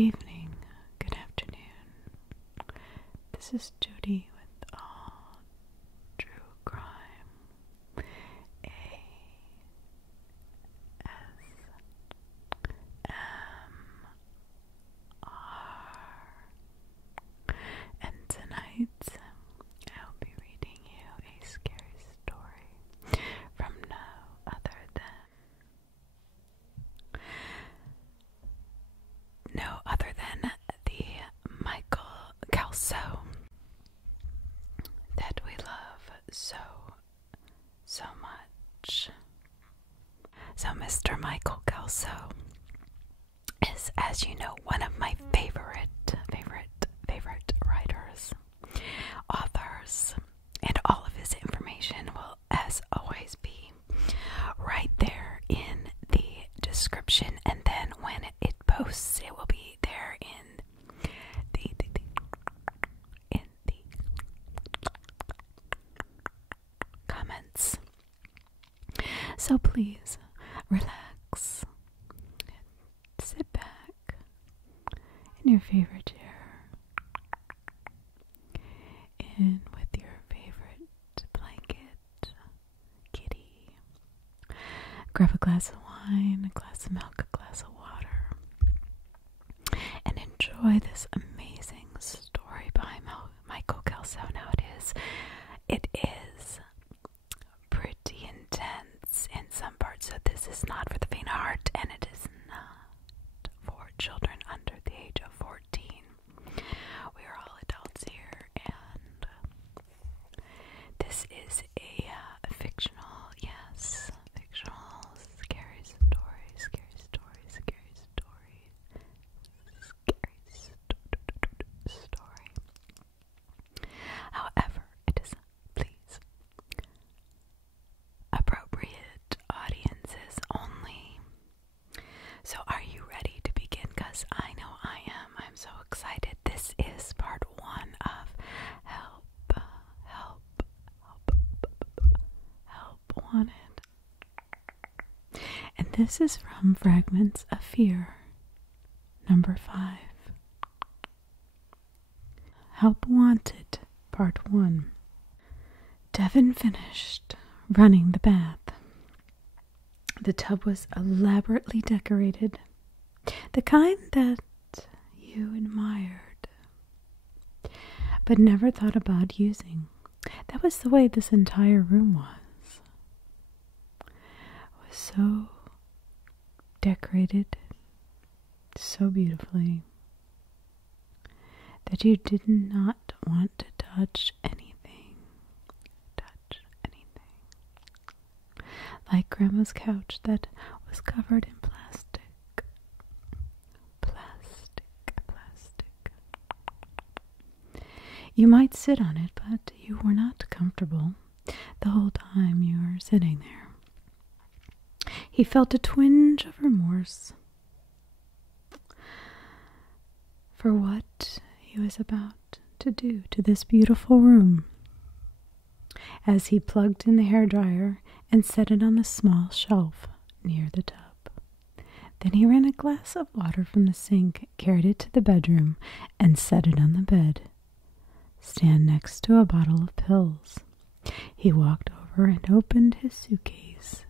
evening, good afternoon. This is Jodi with All True Crime. ASMR. And tonight, I'll be reading you a scary story from no other than the Michael Kelso that we love so much. So Mr. Michael Kelso is, as you know, one of my favorite writers, authors, and all of his information will, as always, be right there in the description, and then when it posts, it will be there in the comments. So please relax, sit back in your favorite chair, in with your favorite blanket, kitty. Grab a glass of wine, a glass of milk, a glass of water, and enjoy this amazing story by Michael Kelso. Now it is pretty intense in some parts, so this is not for the faint of heart, and it is not for children under the age of 14. We are all adults here, and this is a fictional scary story. However, it is, please, appropriate audiences only. So are you ready to begin? Because I know I am. I'm so excited. This is part 1 of Help Wanted. And this is from Fragments of Fear, number 5. Help Wanted, part 1. Devin finished running the bath. The tub was elaborately decorated, the kind that you admired, but never thought about using. That was the way this entire room was. It was so decorated so beautifully that you did not want to touch anything. Like Grandma's couch that was covered in plastic. You might sit on it, but you were not comfortable the whole time you were sitting there. He felt a twinge of remorse for what he was about to do to this beautiful room. As he plugged in the hairdryer and set it on the small shelf near the tub. Then he ran a glass of water from the sink, carried it to the bedroom, and set it on the bed, stand next to a bottle of pills. He walked over and opened his suitcase,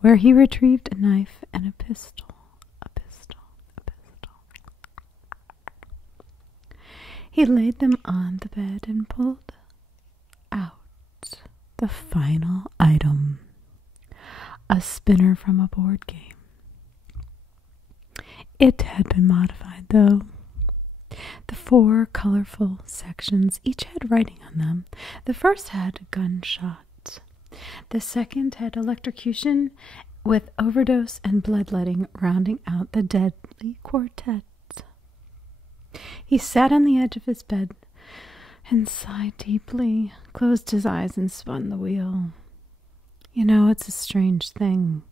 where he retrieved a knife and a pistol. He laid them on the bed and pulled out the final item, a spinner from a board game. It had been modified, though. The 4 colorful sections each had writing on them. The first had gunshot. The second had electrocution, with overdose and bloodletting rounding out the deadly quartet. He sat on the edge of his bed and sighed deeply, closed his eyes, and spun the wheel. You know, it's a strange thing,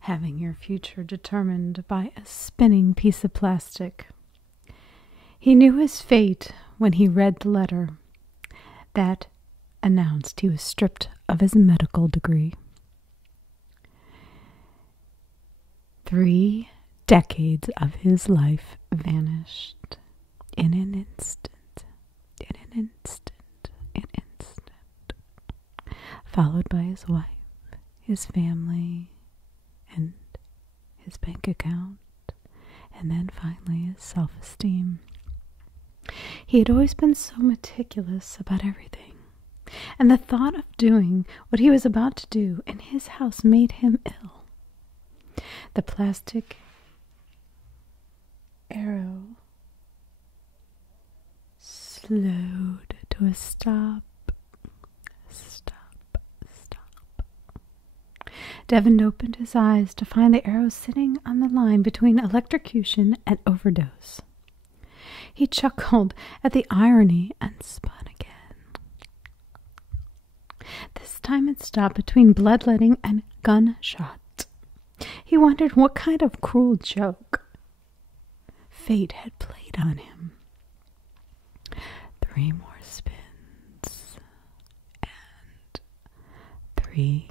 having your future determined by a spinning piece of plastic. He knew his fate when he read the letter that announced he was stripped of his medical degree. 3 Decades of his life vanished in an instant, in an instant, in an instant, followed by his wife, his family, and his bank account, and then finally his self-esteem. He had always been so meticulous about everything, and the thought of doing what he was about to do in his house made him ill. The plastic arrow slowed to a stop. Stop. Devin opened his eyes to find the arrow sitting on the line between electrocution and overdose. He chuckled at the irony and spun again. This time it stopped between bloodletting and gunshot. He wondered what kind of cruel joke fate had played on him. 3 more spins, and 3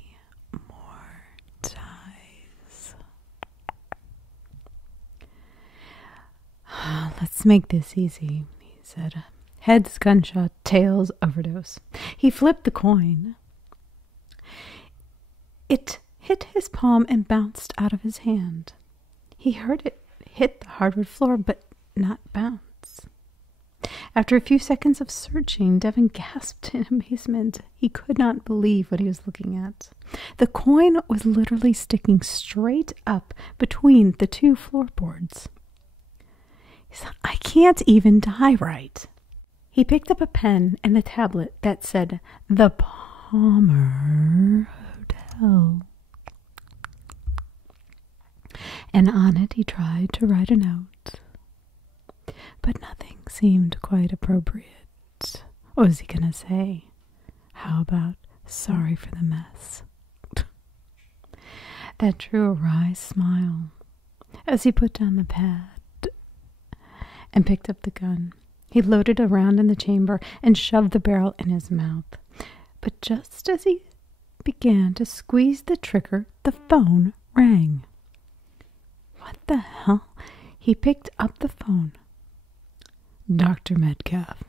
more ties. Let's make this easy, he said. Heads, gunshot, tails, overdose. He flipped the coin. It hit his palm and bounced out of his hand. He heard it hit the hardwood floor, but not bounce. After a few seconds of searching, Devin gasped in amazement. He could not believe what he was looking at. The coin was literally sticking straight up between the 2 floorboards. He said, I can't even die right. He picked up a pen and a tablet that said, The Palmer Hotel. And on it he tried to write a note. But nothing seemed quite appropriate. What was he going to say? How about sorry for the mess? That drew a wry smile as he put down the pad and picked up the gun. He loaded a round in the chamber and shoved the barrel in his mouth. But just as he began to squeeze the trigger, the phone rang. What the hell? He picked up the phone. Dr. Metcalf.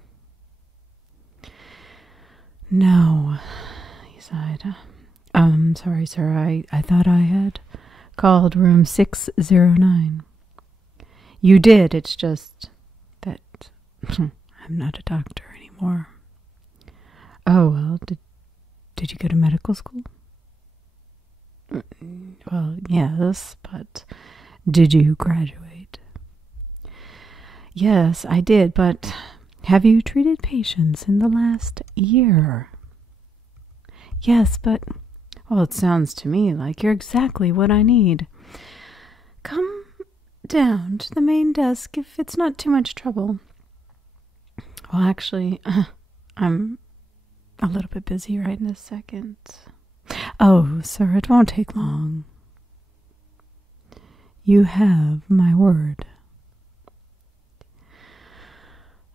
No, he sighed. Sorry, sir. I thought I had called room 609. You did. It's just that I'm not a doctor anymore. Oh, well, did you go to medical school? Well, yes, but did you graduate? Yes, I did, but have you treated patients in the last year? Yes, but, well, it sounds to me like you're exactly what I need. Come down to the main desk if it's not too much trouble. Well, actually, I'm a little bit busy right in this second. Oh, sir, it won't take long. You have my word.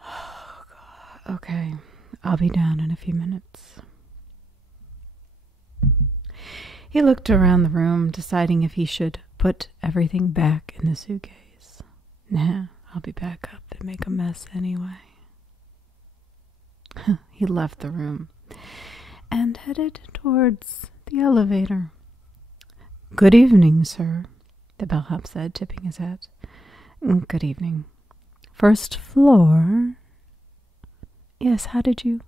Oh, God. Okay, I'll be down in a few minutes. He looked around the room, deciding if he should put everything back in the suitcase. Nah, I'll be back up and make a mess anyway. He left the room and headed towards the elevator. Good evening, sir, the bellhop said, tipping his hat. Good evening. First floor? Yes, how did you?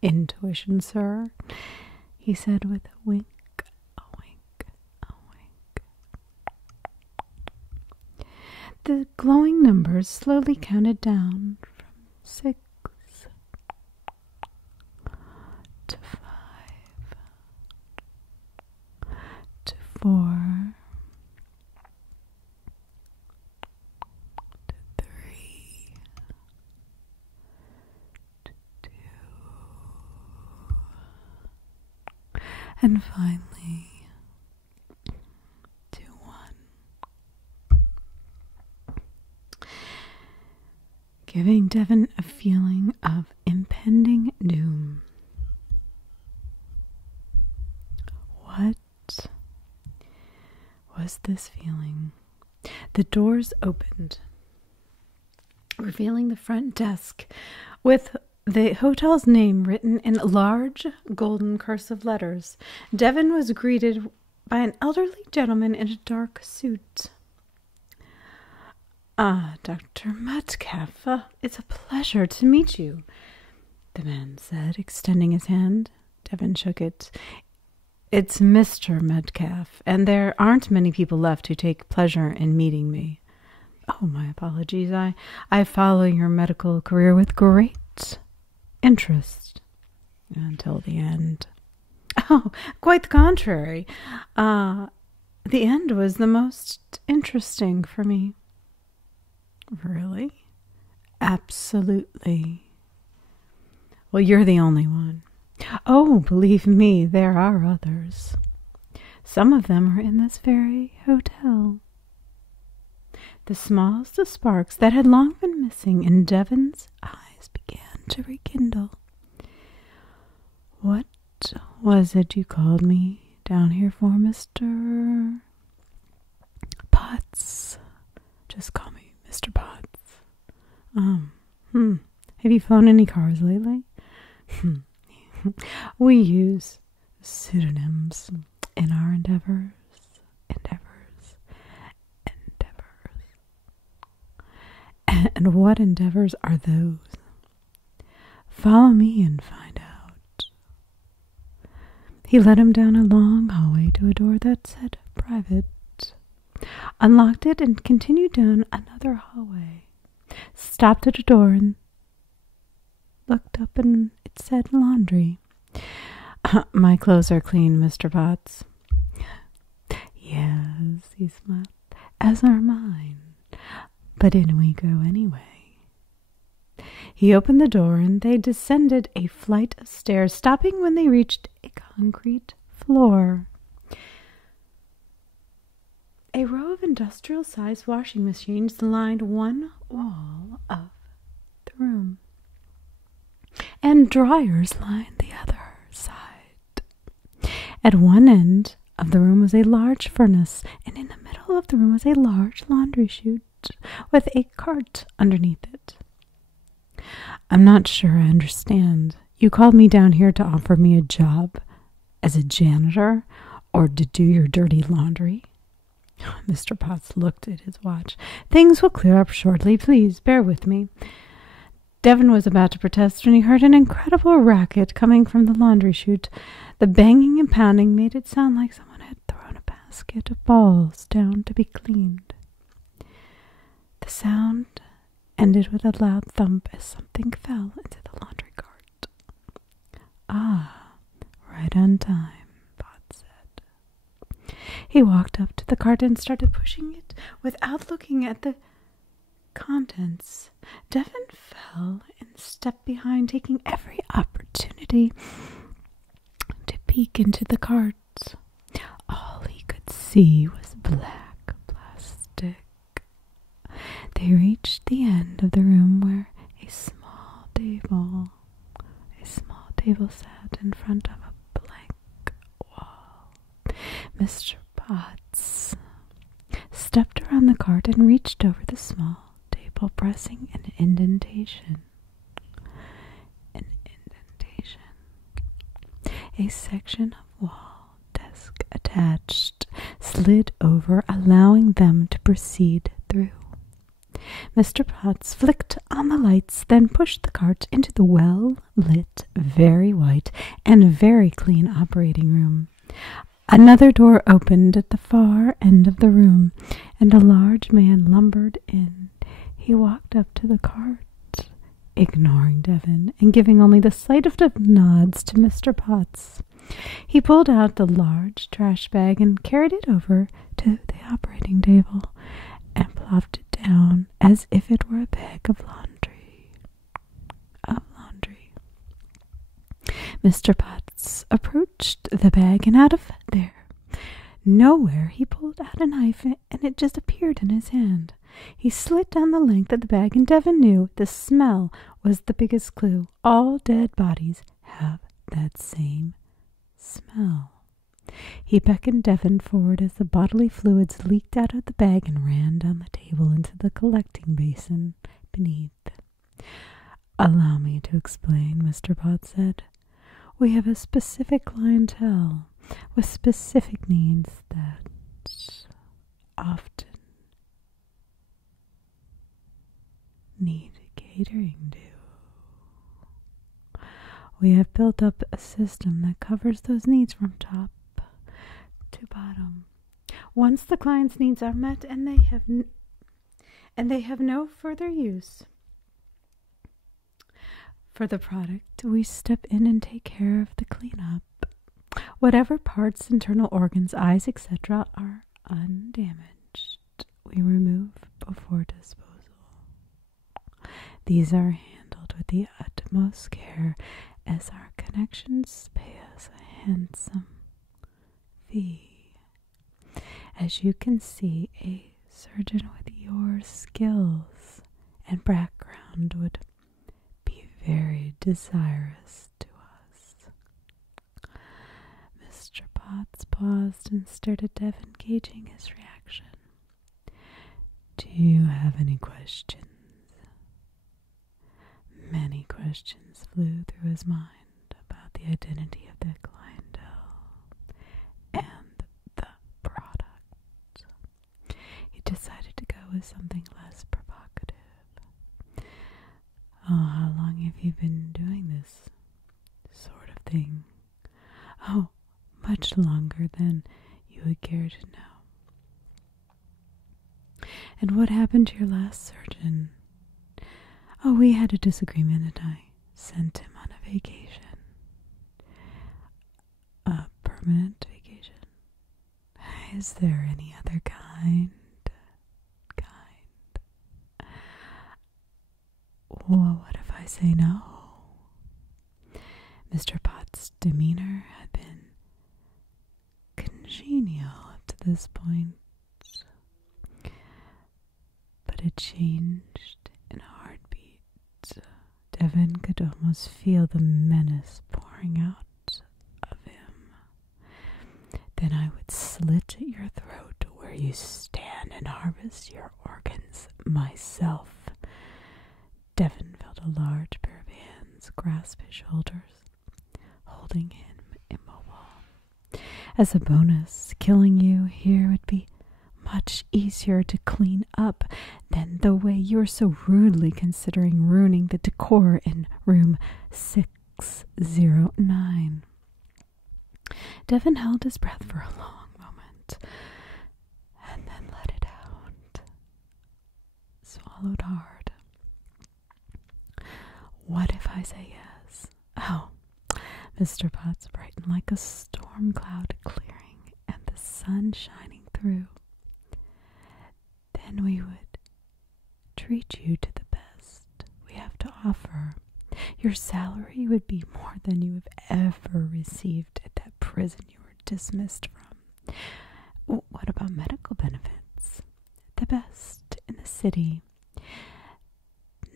Intuition, sir, he said with a wink, a wink, a wink. The glowing numbers slowly counted down from 6 to 5 to 4 to 3 to 2 and finally to 1. Giving Devin a feeling of impending doom. What was this feeling? The doors opened, revealing the front desk with the hotel's name written in large golden cursive letters. Devin was greeted by an elderly gentleman in a dark suit. "Ah, Dr. Metcalf, it's a pleasure to meet you," the man said, extending his hand. Devin shook it. "It's Mr. Metcalf, and there aren't many people left who take pleasure in meeting me." "Oh, my apologies. I follow your medical career with great interest." "Until the end." "Oh, quite the contrary. The end was the most interesting for me." "Really?" "Absolutely." "Well, you're the only one." "Oh, believe me, there are others. Some of them are in this very hotel." The smallest of sparks that had long been missing in Devin's eyes began to rekindle. "What was it you called me down here for, Mr. Potts?" "Just call me Mr. Potts." Have you flown any cars lately?" "We use pseudonyms in our endeavors. And what endeavors are those?" "Follow me and find out." He led him down a long hallway to a door that said private, unlocked it, and continued down another hallway, stopped at a door and looked up, and it said laundry. "My clothes are clean, Mr. Potts." "Yes," he smiled, "as are mine. But in we go anyway." He opened the door, and they descended a flight of stairs, stopping when they reached a concrete floor. A row of industrial-sized washing machines lined one wall of the room, and dryers lined the other side. At one end of the room was a large furnace, and in the middle of the room was a large laundry chute with a cart underneath it. "I'm not sure I understand. You called me down here to offer me a job as a janitor or to do your dirty laundry?" Mr. Potts looked at his watch. "Things will clear up shortly. Please bear with me." Devin was about to protest when he heard an incredible racket coming from the laundry chute. The banging and pounding made it sound like someone had thrown a basket of balls down to be cleaned. The sound ended with a loud thump as something fell into the laundry cart. "Ah, right on time," Potts said. He walked up to the cart and started pushing it without looking at the contents. Devin fell and stepped behind, taking every opportunity to peek into the cart. All he could see was black plastic. They reached the end of the room where a small table sat in front of a blank wall. Mr. Potts stepped around the cart and reached over the small table, pressing an indentation. A section of wall desk attached slid over, allowing them to proceed through. Mr. Potts flicked on the lights, then pushed the cart into the well-lit, very white, and very clean operating room. Another door opened at the far end of the room, and a large man lumbered in. He walked up to the cart, ignoring Devin and giving only the slightest of nods to Mr. Potts. He pulled out the large trash bag and carried it over to the operating table and plopped it down as if it were a bag of laundry. Mr. Potts approached the bag, and out of there, nowhere, he pulled out a knife, and it just appeared in his hand. He slit down the length of the bag, and Devin knew the smell was the biggest clue. All dead bodies have that same smell. He beckoned Devon forward as the bodily fluids leaked out of the bag and ran down the table into the collecting basin beneath. "Allow me to explain," Mr. Potts said. "We have a specific clientele with specific needs that often need catering to. We have built up a system that covers those needs from top to bottom. Once the client's needs are met and they have no further use for the product, we step in and take care of the cleanup. Whatever parts, internal organs, eyes, etc. are undamaged, we remove before disposal. These are handled with the utmost care, as our connections pay us a handsome fee. As you can see, a surgeon with your skills and background would be very desirous to us." Mr. Potts paused and stared at Devon, gauging his reaction. "Do you have any questions?" Many questions flew through his mind about the identity of the clientele and the product. He decided to go with something less provocative. "Oh, how long have you been doing this sort of thing?" "Oh, much longer than you would care to know." "And what happened to your last surgeon?" "Oh, we had a disagreement and I sent him on a vacation." "A permanent vacation? Is there any other kind? Well, what if I say no?" Mr. Potts' demeanor had been congenial up to this point, but it changed in a heartbeat. Devon could almost feel the menace pouring out of him. "Then I would slit at your throat where you stand and harvest your organs myself." Devon felt a large pair of hands grasp his shoulders, holding him immobile. "As a bonus, killing you here would be much easier to clean up than the way you're so rudely considering ruining the decor in room 609. Devon held his breath for a long moment and then let it out. Swallowed hard. "What if I say yes?" "Oh," Mr. Potts brightened like a storm cloud clearing and the sun shining through. "Then we would treat you to the best we have to offer. Your salary would be more than you have ever received at that prison you were dismissed from." "What about medical benefits?" "The best in the city."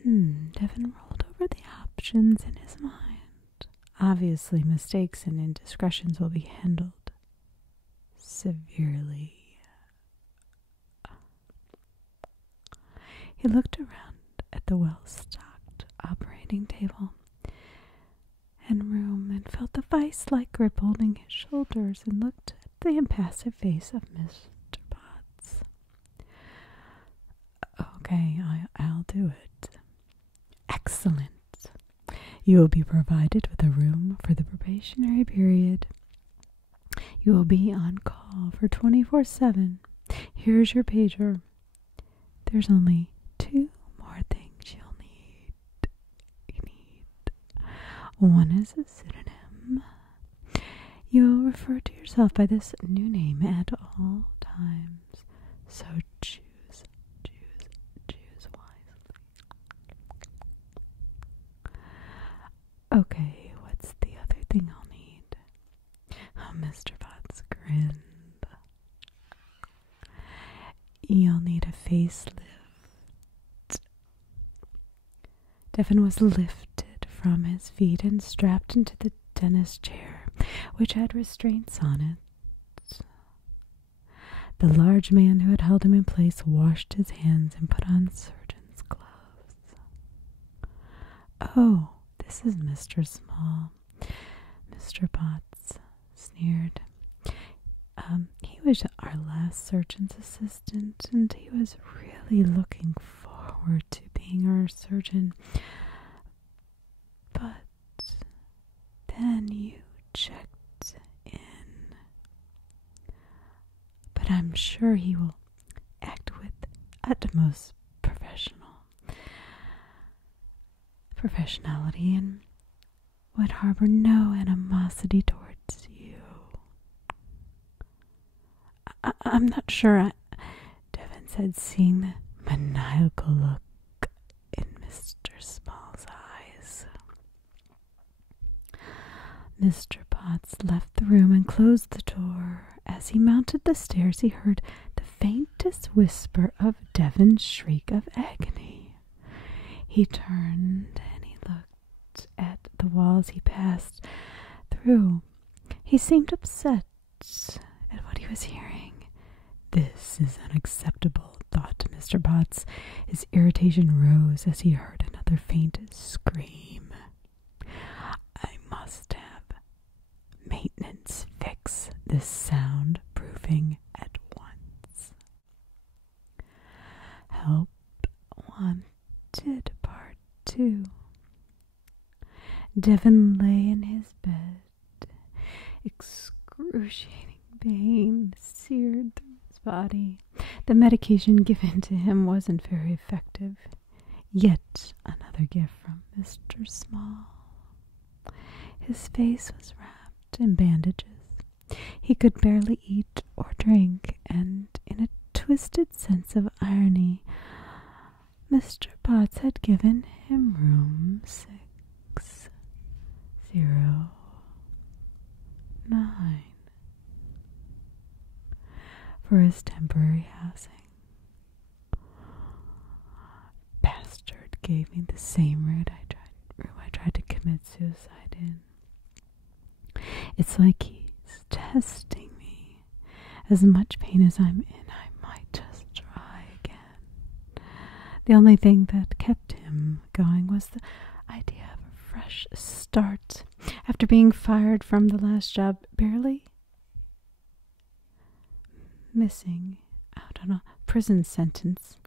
Devon rolled over the options in his mind. "Obviously, mistakes and indiscretions will be handled severely." He looked around at the well-stocked operating table and room and felt the vice-like grip holding his shoulders and looked at the impassive face of Mr. Potts. "Okay, I'll do it." "Excellent. You will be provided with a room for the probationary period. You will be on call for 24/7. Here's your pager. There's only 2 more things you need. One is a pseudonym. You will refer to yourself by this new name at all times, so choose wisely." "Okay, what's the other thing I'll need?" Oh, Mr. Potts grinned. "You'll need a facelift." Devon was lifted from his feet and strapped into the dentist chair, which had restraints on it. The large man who had held him in place washed his hands and put on surgeon's gloves. "Oh, this is Mr. Small," Mr. Potts sneered. He was our last surgeon's assistant, and he was really looking forward to being our surgeon. But then you checked in. But I'm sure he will act with utmost professionality and would harbor no animosity towards you. I'm not sure, Devin said, seeing the maniacal look in Mr. Small's eyes. Mr. Potts left the room and closed the door. As he mounted the stairs, he heard the faintest whisper of Devin's shriek of agony. He turned and he looked at the walls he passed through. He seemed upset at what he was hearing. "This is unacceptable," thought Mr. Potts. His irritation rose as he heard another faint scream. "I must have maintenance fix this soundproofing at once." Help Wanted Part 2. Devin lay in his bed. Excruciating pain seared through his body. The medication given to him wasn't very effective. Yet another gift from Mr. Small. His face was wrapped in bandages. He could barely eat or drink, and in a twisted sense of irony, Mr. Potts had given him room 609 for his temporary housing. Bastard gave me the same room I tried to commit suicide in. It's like he's testing me. As much pain as I'm in, I might just try again. The only thing that kept him going was the idea of a fresh start. After being fired from the last job, barely missing out on a prison sentence,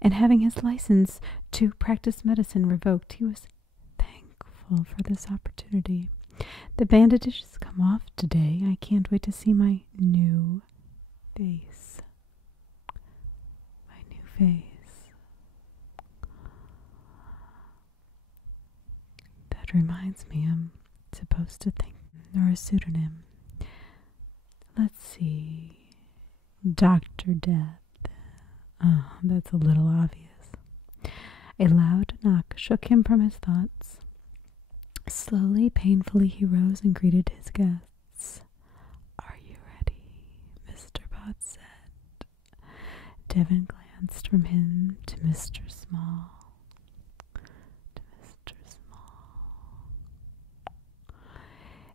and having his license to practice medicine revoked, he was thankful for this opportunity. The bandages come off today. I can't wait to see my new face. That reminds me, I'm supposed to think, or a pseudonym. Let's see. Dr. Death. Oh, that's a little obvious. A loud knock shook him from his thoughts. Slowly, painfully, he rose and greeted his guests. "Are you ready?" Mr. Potts said. Devin glanced from him to Mr. Small.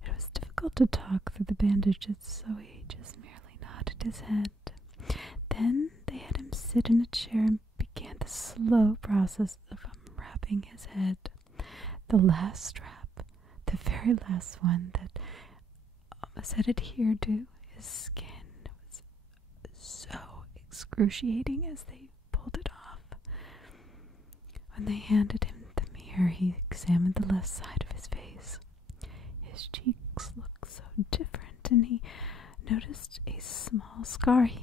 It was difficult to talk through the bandages, so he just merely nodded his head. Then they had him sit in a chair and began the slow process of unwrapping his head. The last strap, the very last one that had adhered to his skin, was so excruciating as they pulled it off. When they handed him the mirror, he examined the left side of his face. His cheeks looked so different, and he noticed a small scar he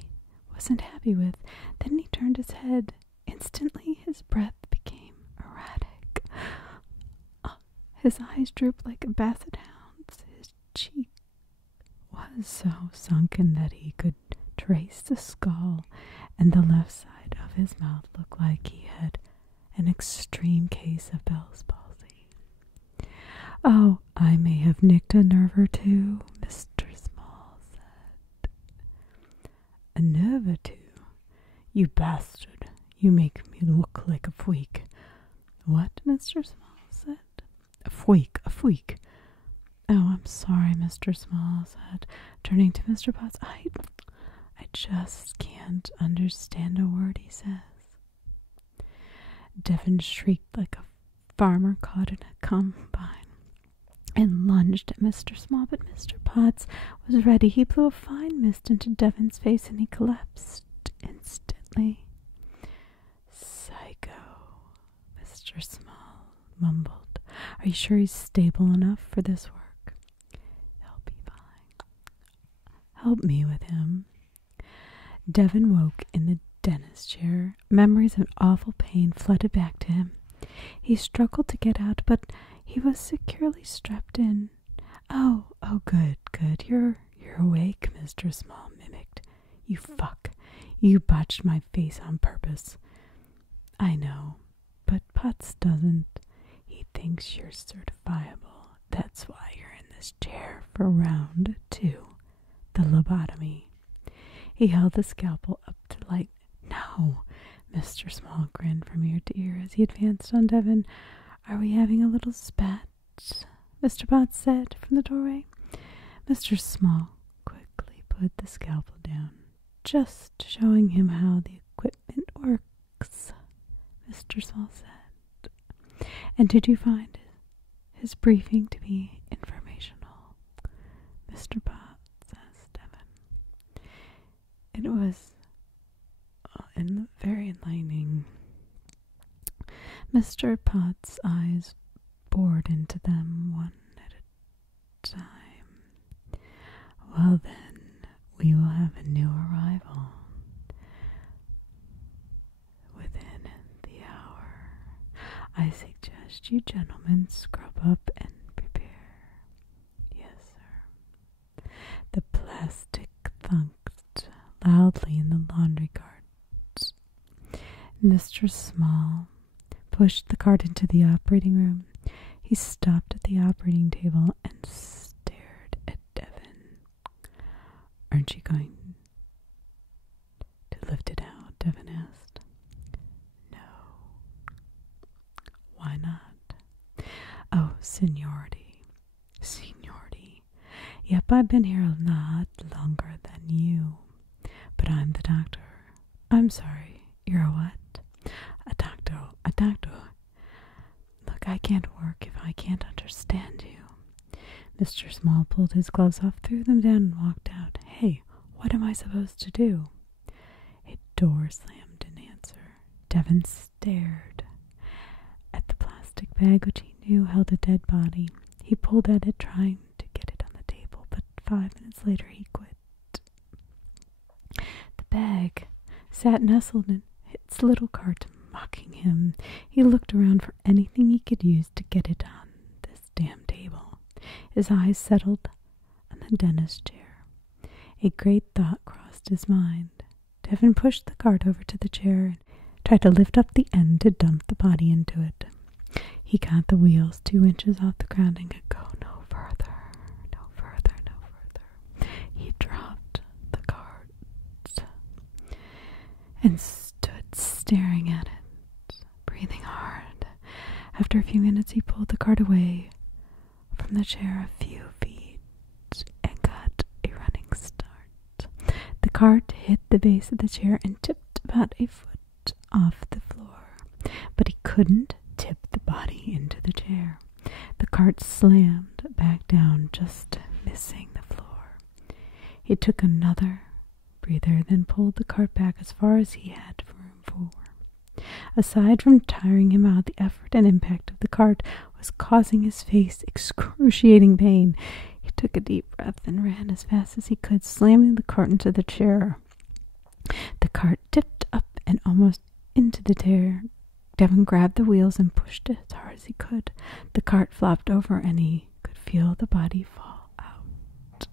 wasn't happy with. Then he turned his head. Instantly, his breath became erratic. His eyes drooped like a basset hound's. His cheek was so sunken that he could trace the skull, and the left side of his mouth looked like he had an extreme case of Bell's palsy. "Oh, I may have nicked a nerve or two," Mr. Small said. "A nerve or two? You bastard. You make me look like a freak." "What?" Mr. Small said. A freak. "Oh, I'm sorry," Mr. Small said, turning to Mr. Potts. I I just can't understand a word he says. Devin shrieked like a farmer caught in a combine and lunged at Mr. Small, but Mr. Potts was ready. He blew a fine mist into Devin's face and he collapsed instantly. Psycho, Mr. Small mumbled. Are you sure he's stable enough for this work? He'll be fine. Help me with him. Devin woke in the dentist chair. Memories of awful pain flooded back to him. He struggled to get out, but he was securely strapped in. Oh, good. You're awake, Mr. Small mimicked. You fuck. You botched my face on purpose. I know, but Potts doesn't. He thinks you're certifiable. That's why you're in this chair for round 2, the lobotomy. He held the scalpel up to light. No, Mr. Small grinned from ear to ear as he advanced on Devin. Are we having a little spat? Mr. Potts said from the doorway. Mr. Small quickly put the scalpel down, just showing him how the equipment works, Mr. Small said. And did you find his briefing to be informational? Mr. Potts asked Devin. It was very enlightening. Mr. Potts' eyes bored into them one at a time. Well then, we will have a new arrival within the hour. I suggest you gentlemen scrub up and prepare. Yes, sir. The plastic thunked loudly in the laundry cart. Mr. Small pushed the cart into the operating room. He stopped at the operating table and stared at Devin. Aren't you going to lift it out? Devin asked. No. Why not? Oh, seniority. Yep, I've been here a lot longer than you. But I'm the doctor. I'm sorry, you're a what? A doctor. Look, I can't work if I can't understand you. Mr. Small pulled his gloves off, threw them down, and walked out. Hey, what am I supposed to do? A door slammed in answer. Devin stared at the plastic bag which he knew held a dead body. He pulled at it, trying to get it on the table, but 5 minutes later he quit. The bag sat nestled in its little cart, mocking him. He looked around for anything he could use to get it on this damn table. His eyes settled on the dentist chair. A great thought crossed his mind. Devin pushed the cart over to the chair and tried to lift up the end to dump the body into it. He got the wheels 2 inches off the ground and could go no further. He dropped the cart and stood staring at it, breathing hard. After a few minutes, he pulled the cart away from the chair a few feet and got a running start. The cart hit the base of the chair and tipped about a foot off the floor, but he couldn't tip the body into the chair. The cart slammed back down, just missing the floor. He took another breather, then pulled the cart back as far as he had room for. Aside from tiring him out, the effort and impact of the cart was causing his face excruciating pain. He took a deep breath and ran as fast as he could, slamming the cart into the chair. The cart tipped up and almost into the chair. Devin grabbed the wheels and pushed it as hard as he could. The cart flopped over and he could feel the body fall out.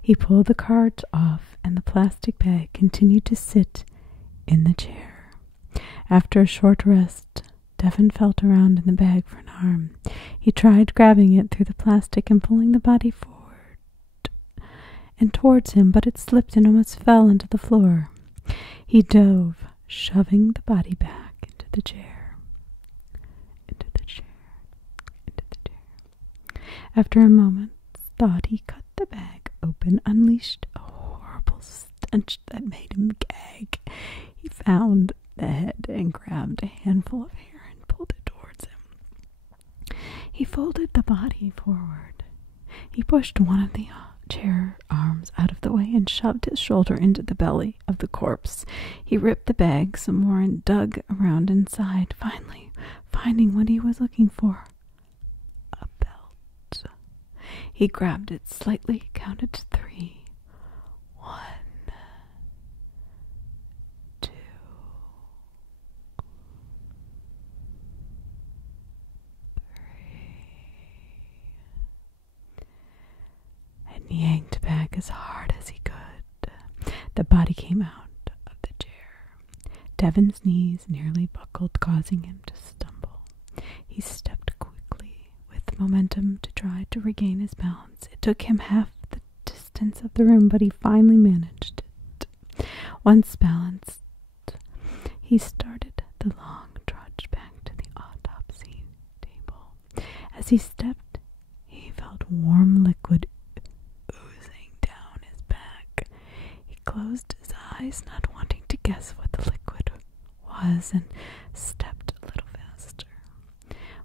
He pulled the cart off and the plastic bag continued to sit in the chair. After a short rest, Devin felt around in the bag for an arm. He tried grabbing it through the plastic and pulling the body forward and towards him, but it slipped and almost fell into the floor. He dove, shoving the body back into the chair. After a moment's thought, he cut the bag open, unleashed a horrible stench stench that made him gag. He found the head and grabbed a handful of hair and pulled it towards him. He folded the body forward. He pushed one of the chair arms out of the way and shoved his shoulder into the belly of the corpse. He ripped the bag some more and dug around inside, finally finding what he was looking for. A belt. He grabbed it slightly, counted to 3. 1, 2, 3, and yanked back as hard as he could. The body came out of the chair. Devin's knees nearly buckled, causing him to stumble. He stepped quickly with momentum to try to regain his balance. It took him half the distance of the room, but he finally managed it. Once balanced, he started the long trudge back to the autopsy table. As he stepped, he felt warm liquid oozing down his back. He closed his eyes, not wanting to guess what the liquid was, and stepped a little faster.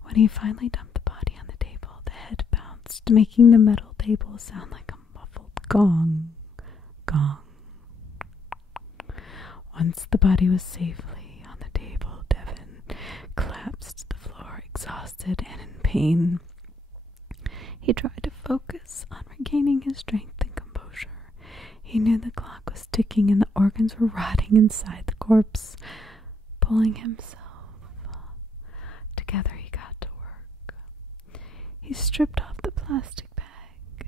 When he finally dumped the body on the table, the head bounced, making the metal table sound like a muffled gong. Gong. Once the body was safely on the table, Devin collapsed to the floor, exhausted and in pain. He tried to focus on regaining his strength and composure. He knew the clock was ticking and the organs were rotting inside the corpse. Pulling himself together, he got to work. He stripped off the plastic bag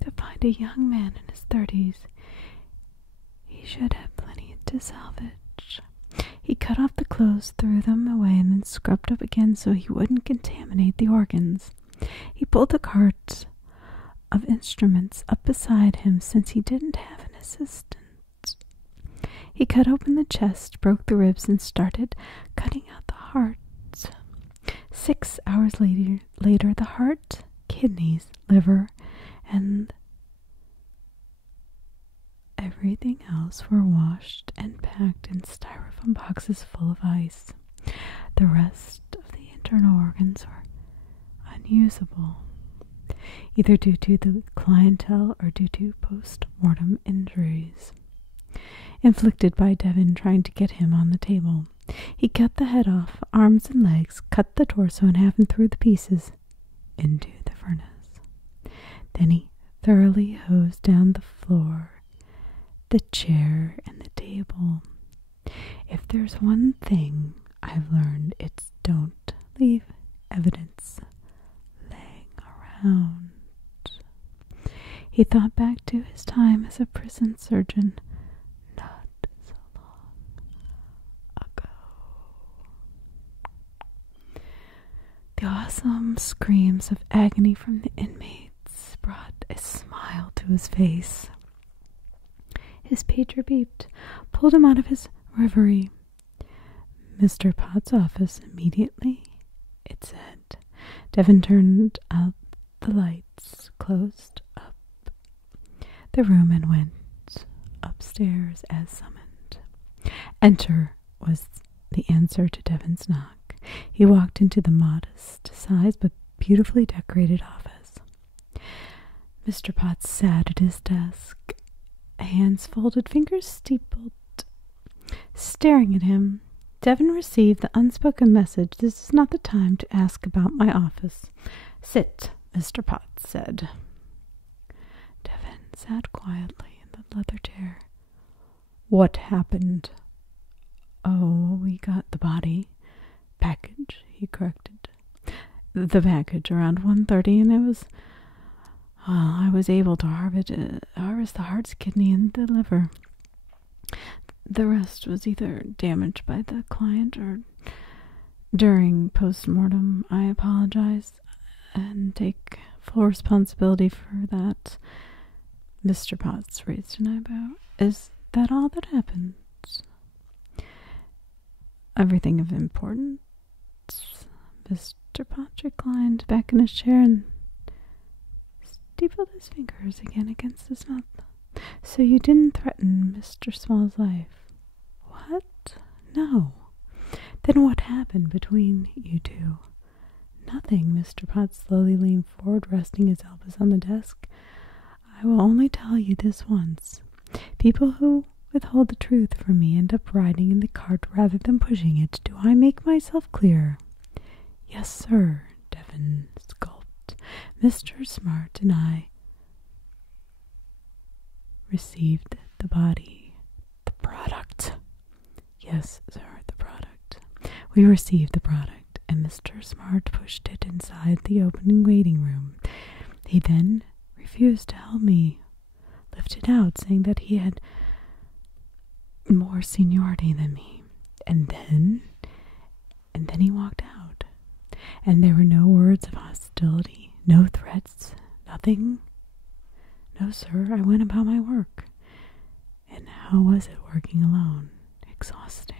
to find a young man in his 30s. He should have plenty to salvage. He cut off the clothes, threw them away, and then scrubbed up again so he wouldn't contaminate the organs. He pulled the cart of instruments up beside him since he didn't have an assistant. He cut open the chest, broke the ribs, and started cutting out the heart. 6 hours later, the heart, kidneys, liver, and everything else were washed and packed in styrofoam boxes full of ice. The rest of the internal organs were unusable, either due to the clientele or due to post-mortem injuries inflicted by Devin trying to get him on the table. He cut the head off, arms and legs, cut the torso in half, and threw the pieces into the furnace. Then he thoroughly hosed down the floor, the chair, and the table. If there's one thing I've learned, it's don't leave evidence laying around. He thought back to his time as a prison surgeon not so long ago. The awesome screams of agony from the inmates brought a smile to his face. His pager beeped, pulled him out of his reverie. Mr. Potts' office immediately, it said. Devin turned out the lights, closed up the room, and went upstairs as summoned. Enter was the answer to Devin's knock. He walked into the modest-sized but beautifully decorated office. Mr. Potts sat at his desk, hands folded, fingers steepled, staring at him. Devin received the unspoken message, "This is not the time to ask about my office." "Sit," Mr. Potts said. Devin sat quietly in the leather chair. "What happened?" "Oh, we got the body. Package," he corrected. "The package around 1:30, and I was able to harvest the heart's kidney and the liver. The rest was either damaged by the client or during post-mortem. I apologize and take full responsibility for that." Mr. Potts raised an eyebrow. "Is that all that happened?" "Everything of importance." Mr. Potts reclined back in his chair and steepled his fingers again against his mouth. So you didn't threaten Mr. Small's life? What? No. Then what happened between you two? Nothing. Mr. Potts slowly leaned forward, resting his elbows on the desk. I will only tell you this once. People who withhold the truth from me end up riding in the cart rather than pushing it. Do I make myself clear? Yes, sir, Devon gulped. Mr. Smart and I received the body. The product. Yes, sir, the product. We received the product, and Mr. Smart pushed it inside the opening waiting room. He then refused to help me lift it out, saying that he had more seniority than me. And then he walked out. And there were no words of hostility, no threats, nothing. No, sir, I went about my work. And how was it working alone? Exhausting.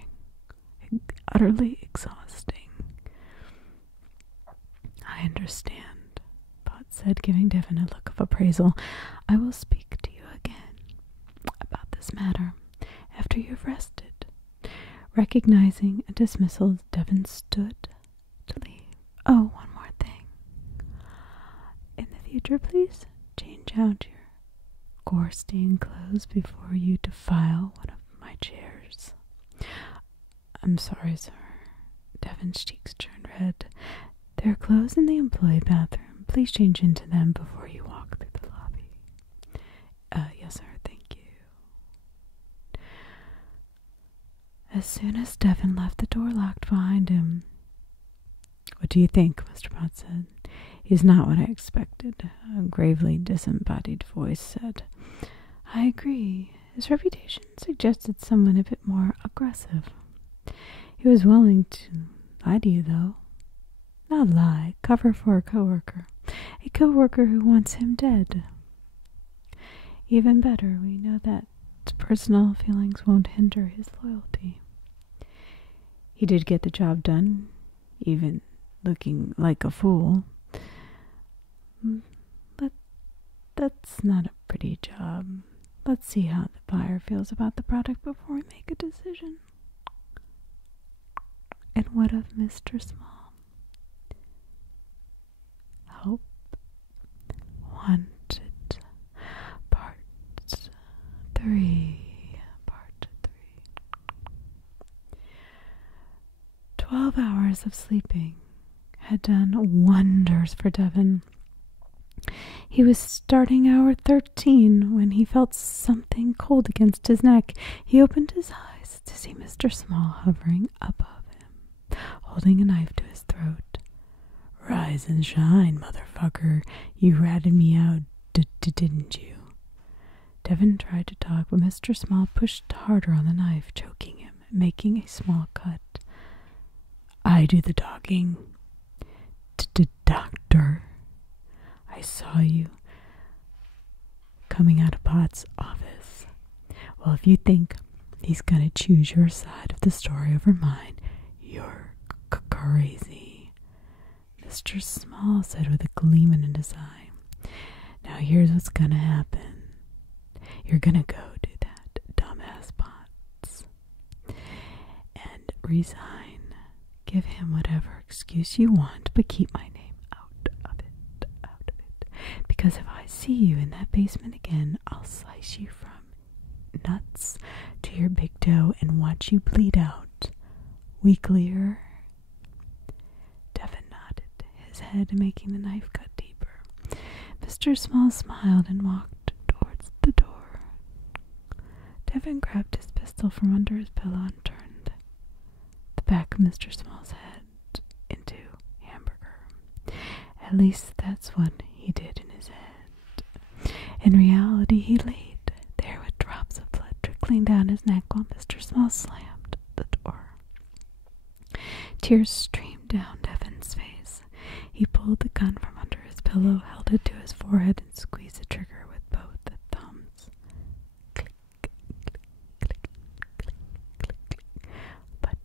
Utterly exhausting. I understand, Pot said, giving Devon a look of appraisal. I will speak to you again about this matter after you've rested. Recognizing a dismissal, Devon stood to leave. Oh, one more thing. In the future, please change out your gore-stained clothes before you defile one of my chairs. I'm sorry, sir. Devon's cheeks turned red. There are clothes in the employee bathroom. Please change into them before you walk through the lobby. Yes, sir. Thank you. As soon as Devon left, the door locked behind him. What do you think? Mr. Potts said. He's not what I expected, a gravely disembodied voice said. I agree. His reputation suggested someone a bit more aggressive. He was willing to lie to you, though. Not lie, cover for a coworker. A coworker who wants him dead. Even better, we know that personal feelings won't hinder his loyalty. He did get the job done, even looking like a fool. That's not a pretty job. Let's see how the buyer feels about the product before we make a decision. And what of Mr. Small? Hope Wanted Part 3. 12 hours of sleeping had done wonders for Devon. He was starting hour 13 when he felt something cold against his neck. He opened his eyes to see Mr. Small hovering above him, holding a knife to his throat. Rise and shine, motherfucker. You ratted me out, didn't you? Devon tried to talk, but Mr. Small pushed harder on the knife, choking him, making a small cut. I do the talking. Doctor. I saw you coming out of Potts' office. Well, if you think he's gonna choose your side of the story over mine, you're crazy, Mr. Small said with a gleam in his eye. Now here's what's gonna happen. You're gonna go do that dumbass Potts and resign. Give him whatever excuse you want, but keep my name out of it. Because if I see you in that basement again, I'll slice you from nuts to your big toe and watch you bleed out. We clear? Devon nodded his head, making the knife cut deeper. Mr. Small smiled and walked towards the door. Devon grabbed his pistol from under his pillow and turned the back of Mr. Small's head into hamburger. At least that's what he did in his head. In reality, he laid there with drops of blood trickling down his neck while Mr. Small slammed the door. Tears streamed down Devon's face. He pulled the gun from under his pillow, held it to his forehead, and squeezed the trigger with both the thumbs. Click, click, click, click, click, click. But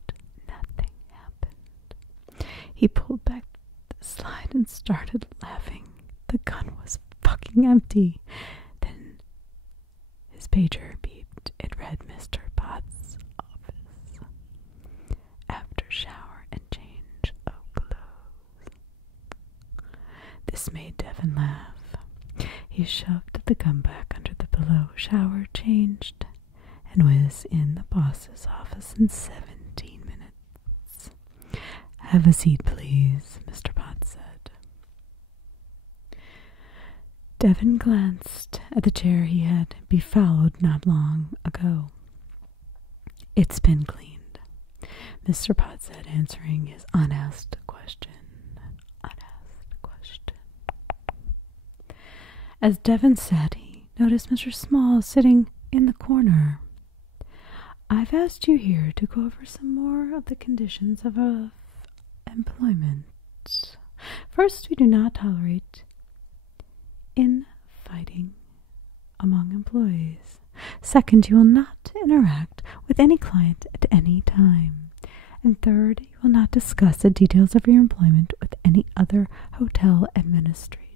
nothing happened. He pulled back the slide and started laughing. The gun was fucking empty. Then his pager beeped. It read Mr. Potts' office. After shower and change of clothes. This made Devin laugh. He shoved the gum back under the pillow, showered, changed, and was in the boss's office in 17 minutes. "Have a seat, please," Mr. Potts said. Devin glanced at the chair he had befouled not long ago. "It's been cleaned," Mr. Potts said, answering his unasked question. As Devin sat, he noticed Mr. Small sitting in the corner. "I've asked you here to go over some more of the conditions of employment. First, we do not tolerate infighting among employees. Second, you will not interact with any client at any time. And third, you will not discuss the details of your employment with any other hotel administrator."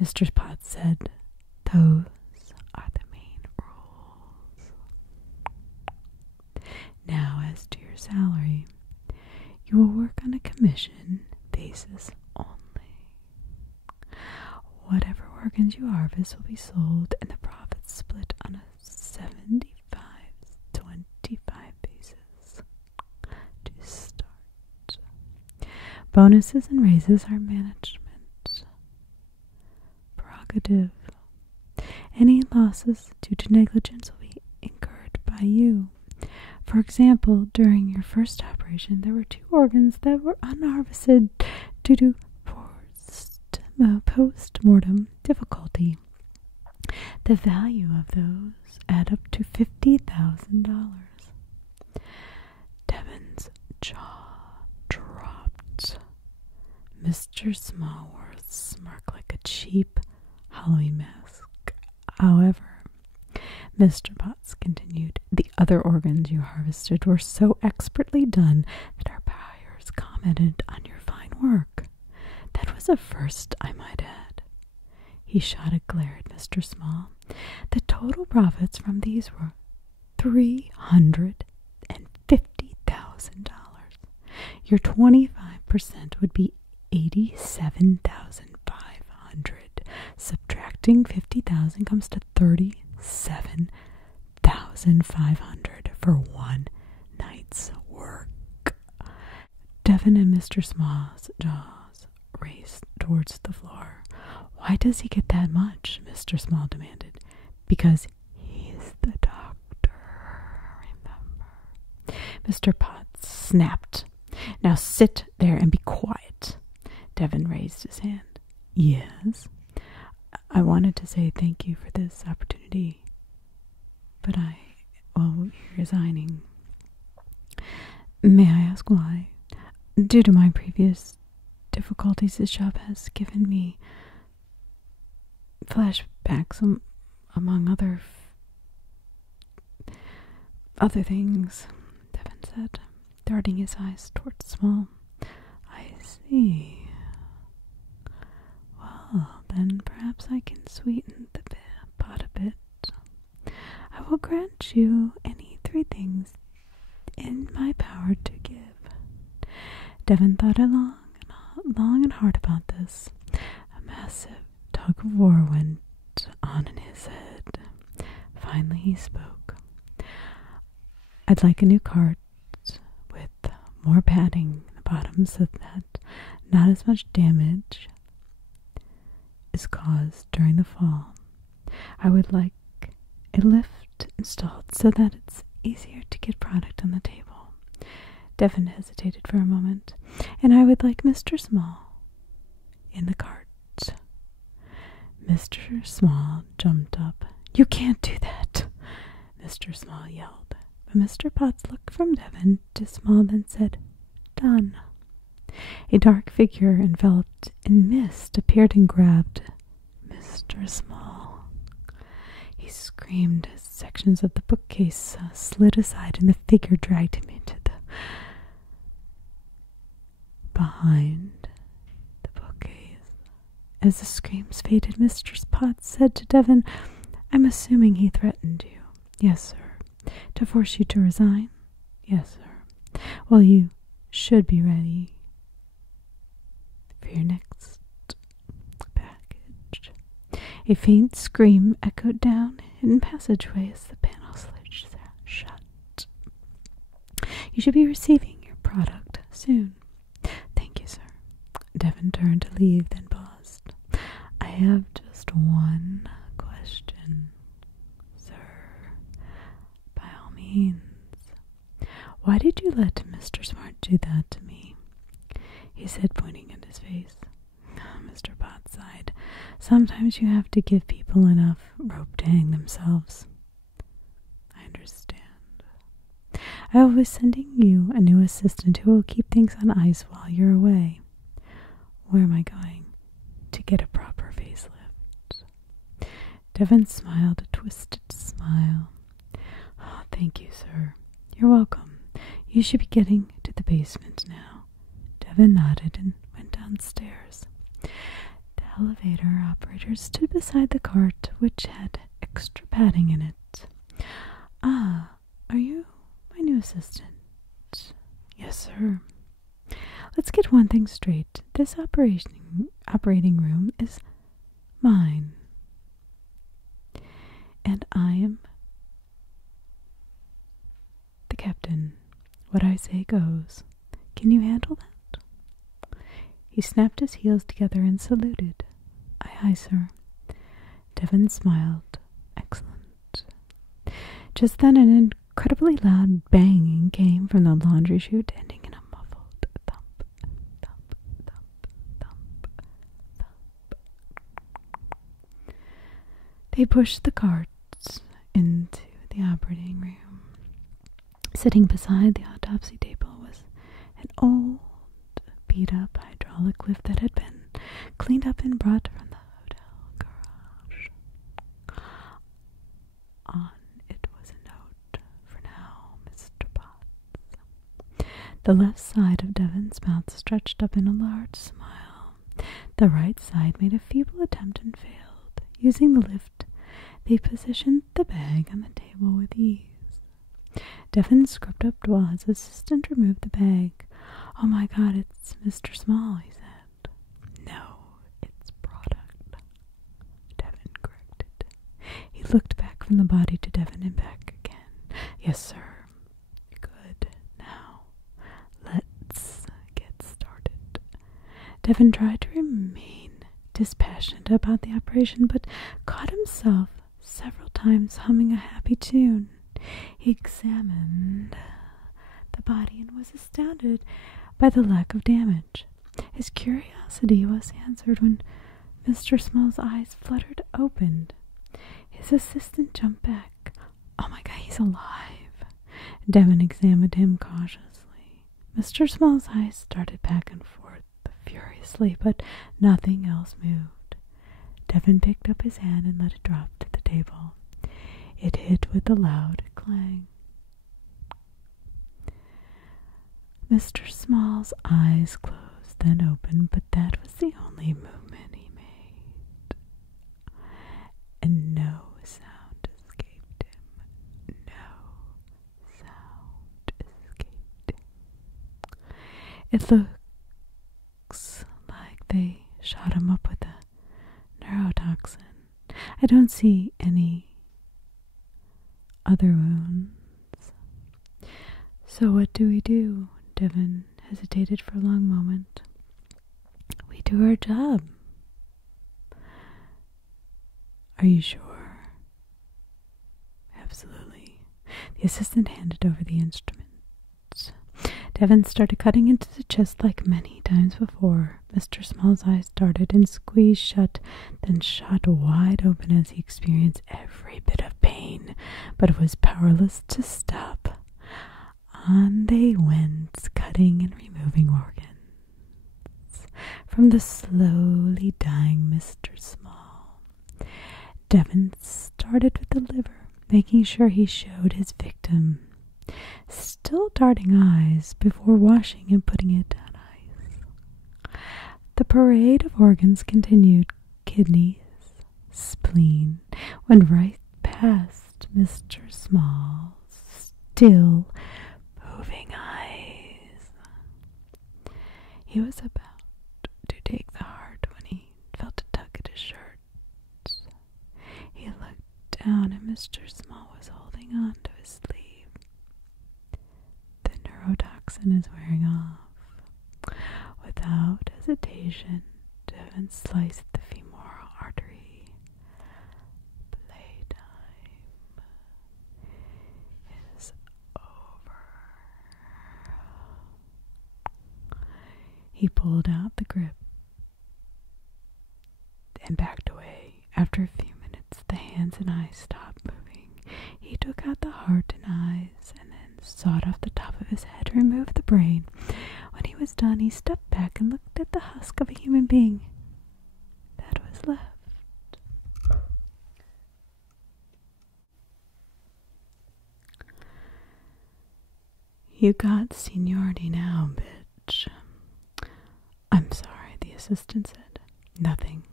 Mr. Potts said, "Those are the main rules. Now, as to your salary, you will work on a commission basis only. Whatever organs you harvest will be sold, and the profits split on a 75-25 basis to start. Bonuses and raises are management prerogative. Any losses due to negligence will be incurred by you. For example, during your first operation, there were 2 organs that were unharvested due to post-mortem difficulty. The value of those add up to $50,000. Devin's jaw dropped. Mr. Small wore a smirk like a cheap Halloween mask. However, Mr. Potts continued, "The other organs you harvested were so expertly done that our buyers commented on your fine work. That was a first, I might add." He shot a glare at Mr. Small. "The total profits from these were $350,000. Your 25% would be $87,500. Subtracting 50,000 comes to 37,500 for one night's work." Devin and Mr. Small's jaws raced towards the floor. "Why does he get that much?" Mr. Small demanded. "Because he's the doctor, remember?" Mr. Potts snapped. "Now sit there and be quiet." Devin raised his hand. "Yes? I wanted to say thank you for this opportunity, but you're resigning." "May I ask why?" "Due to my previous difficulties, this job has given me flashbacks, among other things," Devin said, darting his eyes towards Small. "I see. Well, then perhaps I can sweeten the pot a bit. I will grant you any 3 things in my power to give." Devin thought long and hard about this. A massive tug of war went on in his head. Finally he spoke. "I'd like a new cart with more padding in the bottom so that not as much damage is caused during the fall. I would like a lift installed so that it's easier to get product on the table." Devin hesitated for a moment. "And I would like Mr. Small in the cart." Mr. Small jumped up. "You can't do that," Mr. Small yelled. But Mr. Potts looked from Devin to Small, then said, "Done." A dark figure enveloped in mist appeared and grabbed Mr. Small. He screamed as sections of the bookcase slid aside and the figure dragged him into the behind the bookcase. As the screams faded, Mr. Potts said to Devin, I'm assuming he threatened you. Yes, sir. To force you to resign? Yes, sir. Well, you should be ready for your next package. A faint scream echoed down hidden passageway as the panel slid shut. You should be receiving your product soon. Thank you, sir. Devon turned to leave, then paused. I have just one question, sir. By all means. Why did you let Mr. Smart do that to me? He said, pointing at his face. Mr. Potts sighed. Sometimes you have to give people enough rope to hang themselves. I understand. I will be sending you a new assistant who will keep things on ice while you're away. Where am I going? To get a proper facelift. Devon smiled a twisted smile. Oh, thank you, sir. You're welcome. You should be getting to the basement now. Devon nodded and went downstairs. The elevator operator stood beside the cart, which had extra padding in it. Ah, are you my new assistant? Yes, sir. Let's get one thing straight. This operating room is mine. And I am the captain. What I say goes. Can you handle that? He snapped his heels together and saluted. Aye, aye, sir. Devon smiled. Excellent. Just then an incredibly loud banging came from the laundry chute, ending in a muffled thump, thump, thump, thump, thump. They pushed the carts into the operating room. Sitting beside the autopsy table was an old, beat-up hydraulic lift that had been cleaned up and brought from the hotel garage. On it was a note, "For now, Mr. Potts." The left side of Devon's mouth stretched up in a large smile. The right side made a feeble attempt and failed. Using the lift, they positioned the bag on the table with ease. Devon scrubbed up while his assistant removed the bag. Oh my God, it's Mr. Small, he said. No, it's product, Devon corrected. He looked back from the body to Devon and back again. Yes, sir. Good. Now, let's get started. Devon tried to remain dispassionate about the operation, but caught himself several times humming a happy tune. He examined the body and was astounded by the lack of damage. His curiosity was answered when Mr. Small's eyes fluttered open. His assistant jumped back. Oh my God, he's alive. Devon examined him cautiously. Mr. Small's eyes started back and forth furiously, but nothing else moved. Devon picked up his hand and let it drop to the table. It hit with a loud clang. Mr. Small's eyes closed, then opened, but that was the only movement he made. And no sound escaped him. No sound escaped him. It looks like they shot him up with a neurotoxin. I don't see any other wounds. So what do we do? Devon hesitated for a long moment. We do our job. Are you sure? Absolutely. The assistant handed over the instruments. Devon started cutting into the chest like many times before. Mr. Small's eyes darted and squeezed shut, then shot wide open as he experienced every bit of pain, but was powerless to stop. On they went, cutting and removing organs from the slowly dying Mr. Small. Devon started with the liver, making sure he showed his victim still darting eyes before washing and putting it on ice. The parade of organs continued: kidneys, spleen went right past Mr. Small's still moving eyes. He was about to take the heart when he felt a tug at his shirt. He looked down and Mr. Small was holding on to his sleeve. The neurotoxin is wearing off. Without hesitation, Devin sliced the femoral artery. Playtime is over. He pulled out the grip and backed away. After a few minutes, the hands and eyes stopped moving. He took out the heart and eyes and then sawed off the top of his head to remove the brain. When he was done, he stepped back and looked at the husk of a human being that was left. You got seniority now, bitch. I'm sorry, the assistant said. Nothing.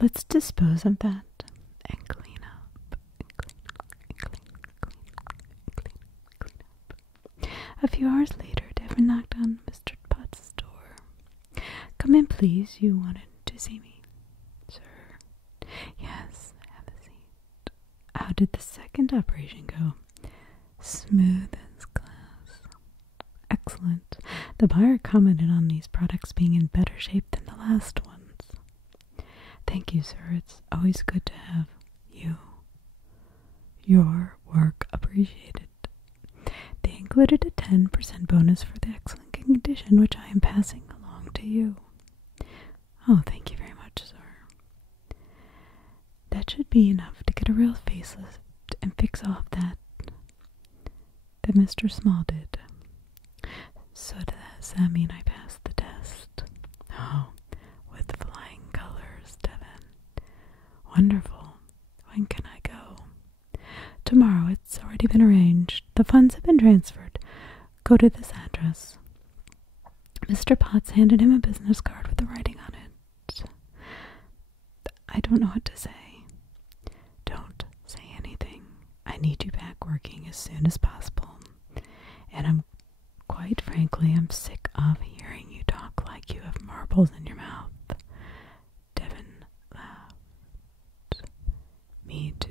Let's dispose of that and clean up. Clean up. A few hours later, Devin knocked on Mr. Potts' door. Come in, please. You wanted to see me, sir. Yes, have a seat. How did the second operation go? Smooth as glass. Excellent. The buyer commented on these products being in better shape than the last ones. Thank you, sir. It's always good to have your work appreciated. They included a 10% bonus for the excellent condition, which I am passing along to you. Oh, thank you very much, sir. That should be enough to get a real facelift and fix off that Mr. Small did. So does that mean I passed the test? Oh, with flying colors, Devin. Wonderful. When can I go? Tomorrow. It's already been arranged. The funds have been transferred. Go to this address. Mr. Potts handed him a business card with the writing on it. I don't know what to say. Don't say anything. I need you back working as soon as possible. And quite frankly, I'm sick of hearing you talk like you have marbles in your mouth. Devin laughed. Me too.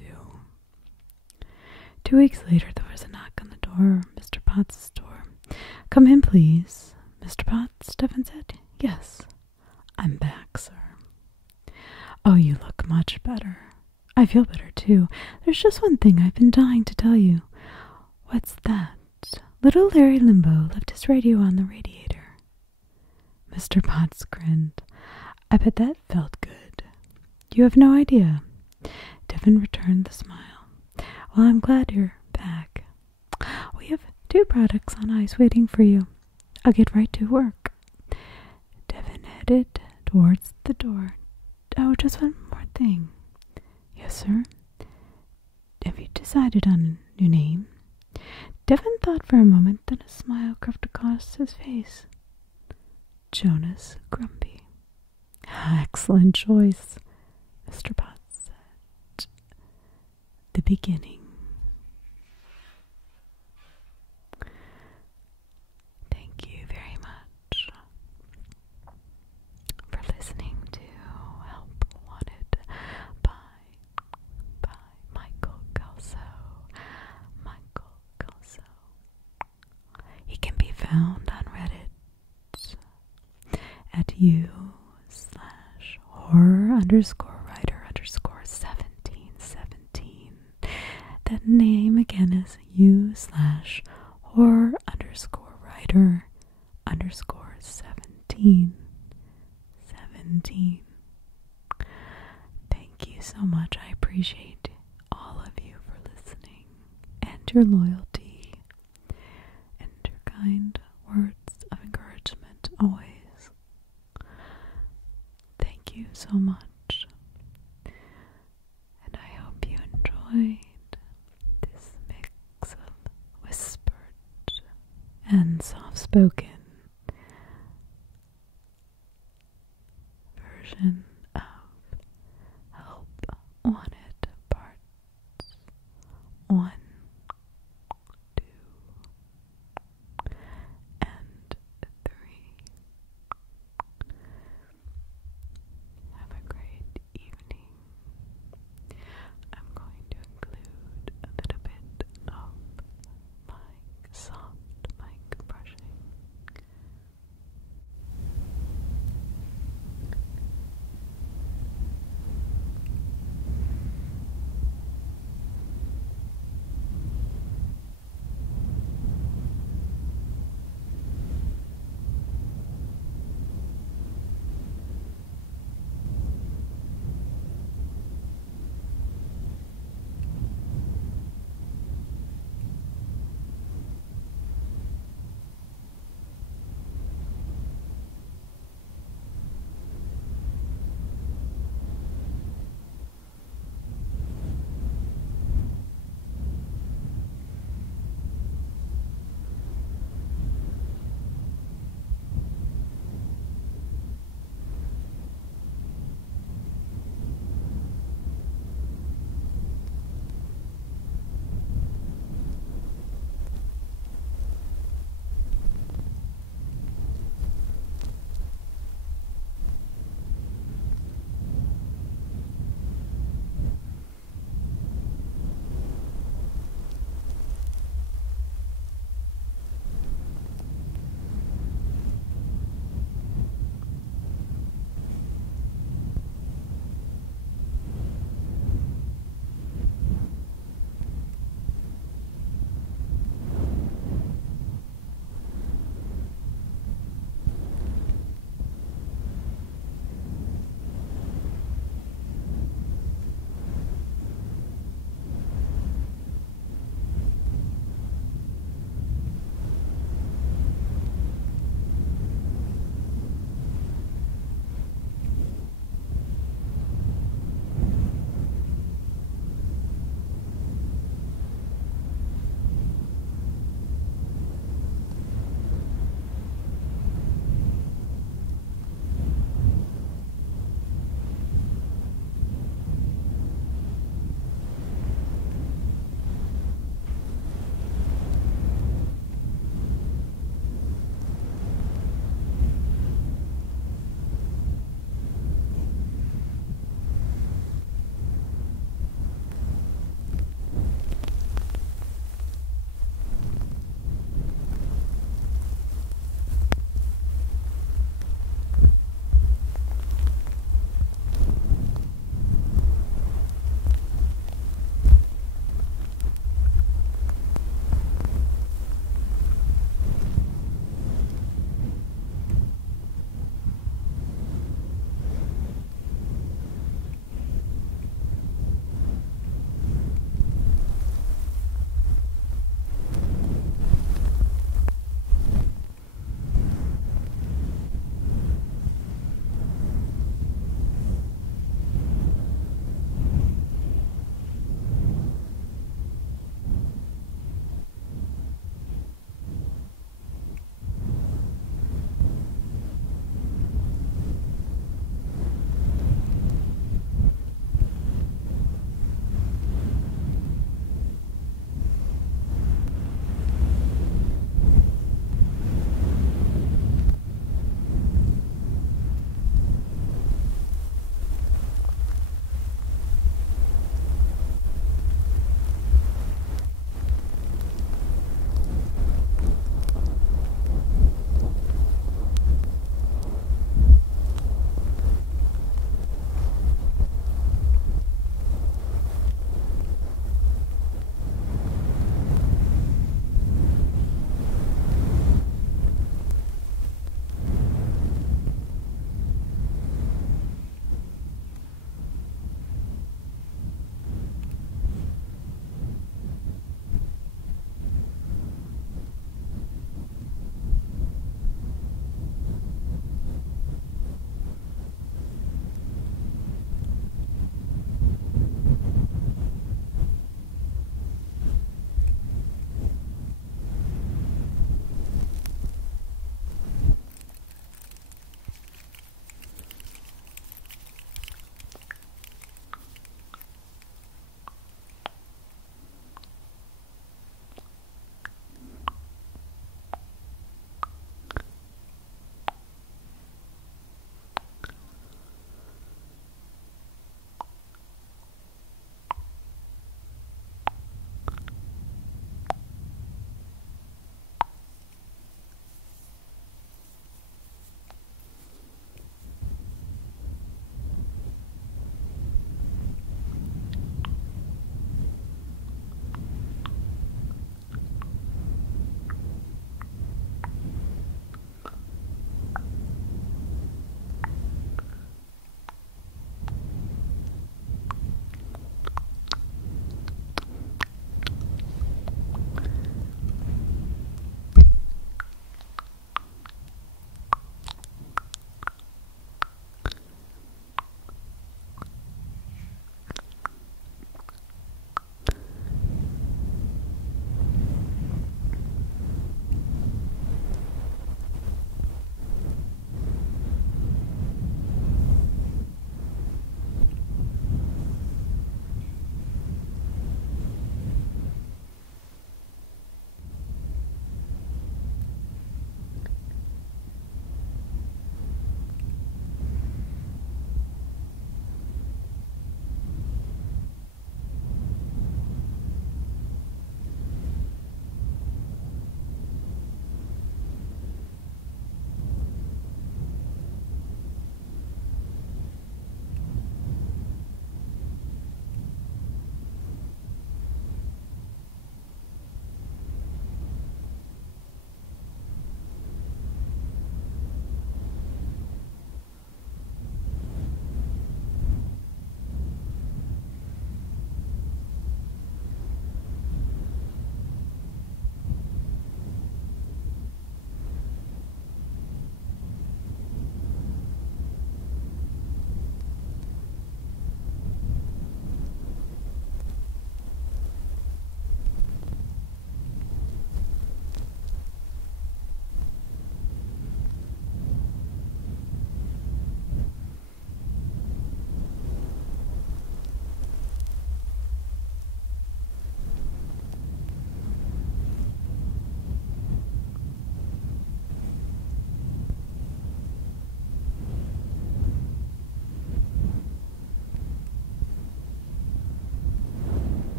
2 weeks later, there was a knock on the door, Mr. Potts' door. Come in, please. Mr. Potts, Devin said. Yes, I'm back, sir. Oh, you look much better. I feel better, too. There's just one thing I've been dying to tell you. What's that? Little Larry Limbo left his radio on the radiator. Mr. Potts grinned. I bet that felt good. You have no idea. Devin returned the smile. Well, I'm glad you're back. We have 2 products on ice waiting for you. I'll get right to work. Devin headed towards the door. Oh, just one more thing. Yes, sir? Have you decided on a new name? Devin thought for a moment, then a smile crept across his face. Jonas Grumpy. Excellent choice, Mr. Potts said. The beginning. Thank you very much for listening to Help Wanted by Michael Kelso. Michael Kelso. He can be found on Reddit at u/horror_writer_1717. That name again is u/horror_writer_1717. Thank you so much. I appreciate all of you for listening and your loyalty and your kind words of encouragement always. Thank you so much. And I hope you enjoyed this mix of whispered and soft-spoken version of Help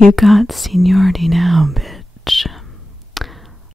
You got seniority now, Bill.